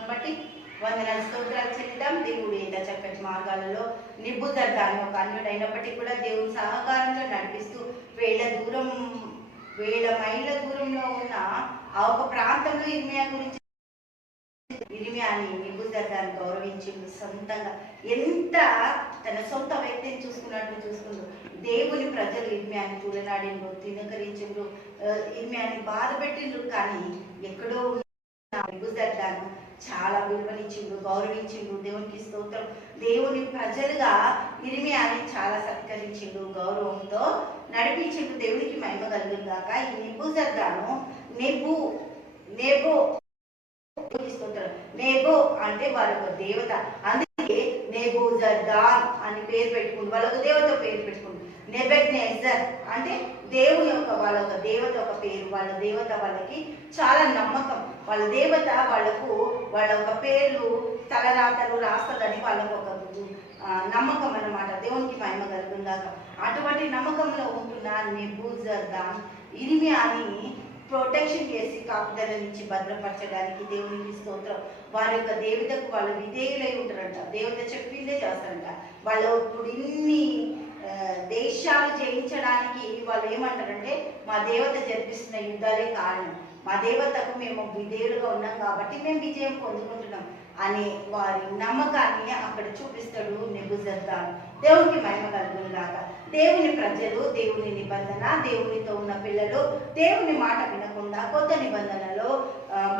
మమ్మల్ని బట్టి వందనాలు స్తోత్రాలు చెల్లిద్దాం దేవుడు ఎంత చక్కటి మార్గాలలో నిబుద్ధత ఒక అన్యుడైనప్పటికీ కూడా దేవుని సహకారంతో నడిపిస్తూ వేల దూరం వేల మైళ్ళ దూరంలో ఉన్న ఆ ఒక ప్రాంతంలో ఇర్మియా గురించి ఇర్మియాని నిబుద్ధతను గౌరవించి సొంతంగా. ఎంత తన సొంత వ్యక్తిని చూసుకున్నట్టు చూసుకుంటూ దేవుని ప్రజలు ఇర్మియాని చూడనాడిండ్రు తినకరించిండ్రు ఇర్మియాని బాధ పెట్టిండ్రు కానీ ఎక్కడో ఉన్న చాలా విలువనిచ్చిండు గౌరవించిండు దేవునికి స్తోత్రం. దేవుని ప్రజలుగా ఇరిమియాని చాలా సత్కరించిండు గౌరవంతో నడిపించిండు దేవునికి మహిమ కలుగుగాక ఈ నిబుజర్గాను నెబు నెబో స్తోత్రం. నేబో అంటే వారి ఒక దేవత. అందుకే నేబోజర్దాన్ అని పేరు పెట్టుకుంటు వాళ్ళ ఒక దేవత పేరు పెట్టుకుంది నెబెగ్నేజర్ అంటే దేవుని యొక్క వాళ్ళ ఒక దేవత ఒక పేరు వాళ్ళ దేవత వాళ్ళకి చాలా నమ్మకం. వాళ్ళ దేవత వాళ్ళకు వాళ్ళ ఒక పేర్లు తలరాతలు రాస్తదని వాళ్ళకు ఒక నమ్మకం అన్నమాట. దేవునికి మహిమ కలుగుందాక అటువంటి నమ్మకంలో ఉంటున్న నెబూజర్దాన్ ఇరిమియాని ప్రొటెక్షన్ చేసి కాపుదల నుంచి భద్రపరచడానికి దేవునికి స్తోత్రం. వారి యొక్క దేవతకు వాళ్ళు విధేయులై ఉంటారంట. దేవత చెప్పిందే చేస్తారంట. వాళ్ళు ఇప్పుడు ఇన్ని దేశాలు జయించడానికి వాళ్ళు ఏమంటారంటే మా దేవత జరిపిస్తున్న యుద్ధాలే కారణం. మా దేవతకు మేము విధేయులుగా ఉన్నాం కాబట్టి మేము విజయం పొందుకుంటున్నాం. అనే వారి నమ్మకాన్ని అక్కడ చూపిస్తాడు నెబుజర్దాన్ దేవునికి మహిమ కలుగునుగాక. దేవుని ప్రజలు దేవుని నిబంధన దేవునితో ఉన్న పిల్లలు దేవుని మాట వినకుండా కొత్త నిబంధనలో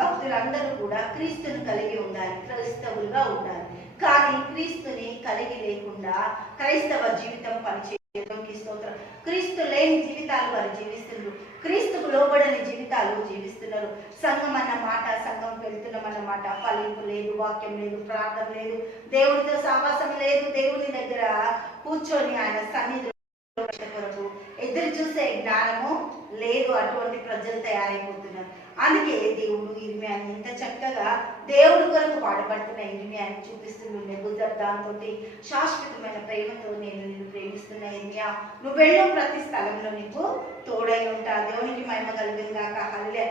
భక్తులందరూ కూడా క్రీస్తుని కలిగి ఉండాలి క్రైస్తవులుగా ఉండాలి. కానీ క్రీస్తుని కలిగి లేకుండా క్రైస్తవ జీవితం పనిచేయడానికి స్తోత్రం. క్రీస్తు లేని జీవితాలు వారు జీవిస్తారు. లోబడని జీవితాలు జీవిస్తున్నారు. సంఘం అన్న మాట సంఘం వెళ్తున్నామన్న మాట. ఫలింపు లేదు వాక్యం లేదు ప్రార్థన లేదు. దేవుడితో సావాసం లేదు. దేవుని దగ్గర కూర్చొని ఆయన సన్నిధి కొరకు ఎదురు చూసే జ్ఞానము లేదు. అటువంటి ప్రజలు తయారైపోతున్నారు. అందుకే దేవుడు ఇర్మియాని ఇంత చక్కగా దేవుడి కొరకు పాడుపడుతున్న ఇర్మియాని చూపిస్తున్నాడు నెబుజర్ దాంతో శాశ్వతమైన ప్రేమతో నేను నిన్ను నువ్వు వెళ్ళు ప్రతి స్థలంలో నీకు తోడై ఉంటా. దేవునికి మహిమ కలిగింది కాక హల్లే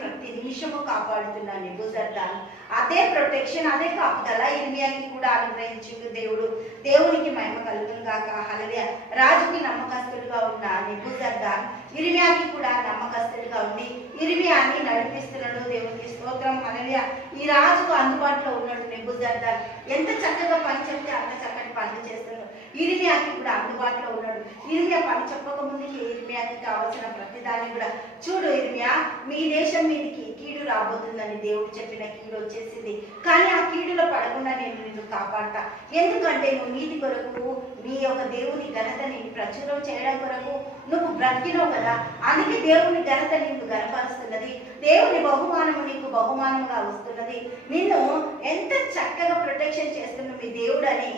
ప్రతి నిమిషము కాపాడుతున్న నెబుజర్దాన్ అదే ప్రొటెక్షన్ అదే కాపుదల ఇర్మియాకి కూడా అనుగ్రహించింది దేవుడు. దేవునికి మహిమ కలుగును కాక హలలియ రాజుకి నమ్మకస్తులుగా ఉన్న నెబుజర్దాన్ ఇర్మియాకి కూడా నమ్మకస్తుడిగా ఉండి ఇర్మియాని నడిపిస్తున్నాడు దేవునికి స్తోత్రం. హలలియ ఈ రాజుకు అందుబాటులో ఉన్నాడు నెబుజర్దాన్ ఎంత చక్కగా పని చెప్తే అంత చక్కటి పనులు చేస్తున్నాడు ఇరిమియాకి కూడా అందుబాటులో ఉన్నాడు. ఇరిమియా పని చెప్పక ముందుకి ఇర్మియాకి కావాల్సిన ప్రతిదాన్ని కూడా చూడు ఇరిమియా మీ దేశం మీదకి కీడు రాబోతుందని దేవుడు చెప్పిన కీడు వచ్చేసింది. కానీ ఆ కీడులో పడకుండా నేను నిన్ను కాపాడతా. ఎందుకంటే నువ్వు నీతి కొరకు నీ యొక్క దేవుని ఘనతని ప్రచురం చేయడం కొరకు నువ్వు బ్రతికినావు కదా. అందుకే దేవుని ఘనత నీకు గనపరుస్తున్నది. దేవుని బహుమానము నీకు బహుమానంగా వస్తున్నది. నిన్ను ఎంత చక్కగా ప్రొటెక్షన్ చేస్తున్న మీ దేవుడు అని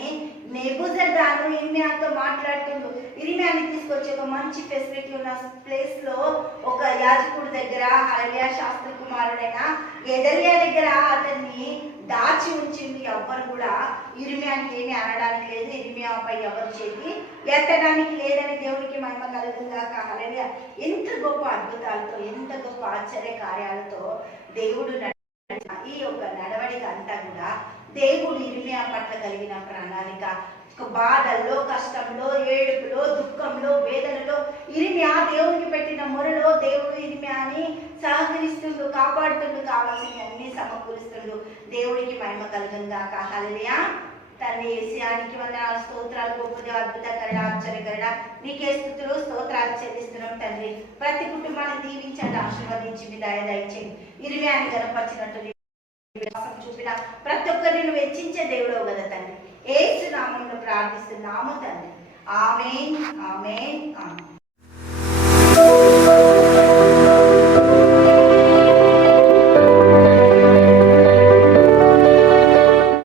నెబుజర్దాను ఇర్మియాతో మాట్లాడుతుండు. ఇర్మియాని తీసుకొచ్చి ఒక మంచి ఫెసిలిటీ ఉన్న ప్లేస్లో ఒక యాజకుడి దగ్గర హరియా శాస్త్రి కుమారుడైన ఎదరియా దగ్గర అతన్ని దాచి ఉంచింది ఎవ్వరు కూడా. ఇరిమియానికి ఏమి అనడానికి లేదు. ఇరిమియాపై ఎవరు చేతి ఎత్తడానికి లేదని దేవునికి మహిమ కలుగుతుందా హరలియా ఎంత గొప్ప అద్భుతాలతో ఎంత గొప్ప ఆశ్చర్య కార్యాలతో దేవుడు ఈ యొక్క నడ అంతా కూడా దేవుడు ఇరిమియా పట్ల కలిగిన ప్రణాళిక. బాధల్లో కష్టంలో ఏడుపులో దుఃఖంలో వేదనలో ఇరిమియా దేవునికి పెట్టిన మొరలో దేవుడు ఇరిమియాని సహకరిస్తుండు కాపాడుతుండు కావాల్సిన అన్ని సమకూరుస్తుండు. దేవుడికి మహిమ కలుగుగాక హల్లెలూయా. తండ్రి ఏసియానికి వందనాలు. స్తోత్రాలు గొప్పది అద్భుతకరణ ఆశ్చర్యకరణ నీకే స్థుతులు స్తోత్రాలు చెల్లిస్తున్నాం తండ్రి. ప్రతి కుటుంబాన్ని దీవించండి ఆశీర్వదించి విదాయ దయ దయచేయండి ఇరిమియాని గనపరిచినట్టు విశ్వాసం చూపిన ప్రతి ఒక్కరిని నువ్వు హెచ్చించే దేవుడవు కదా తండ్రి. ఏసు నామంలో ప్రార్థిస్తున్నాము తండ్రి. Amen amen amen.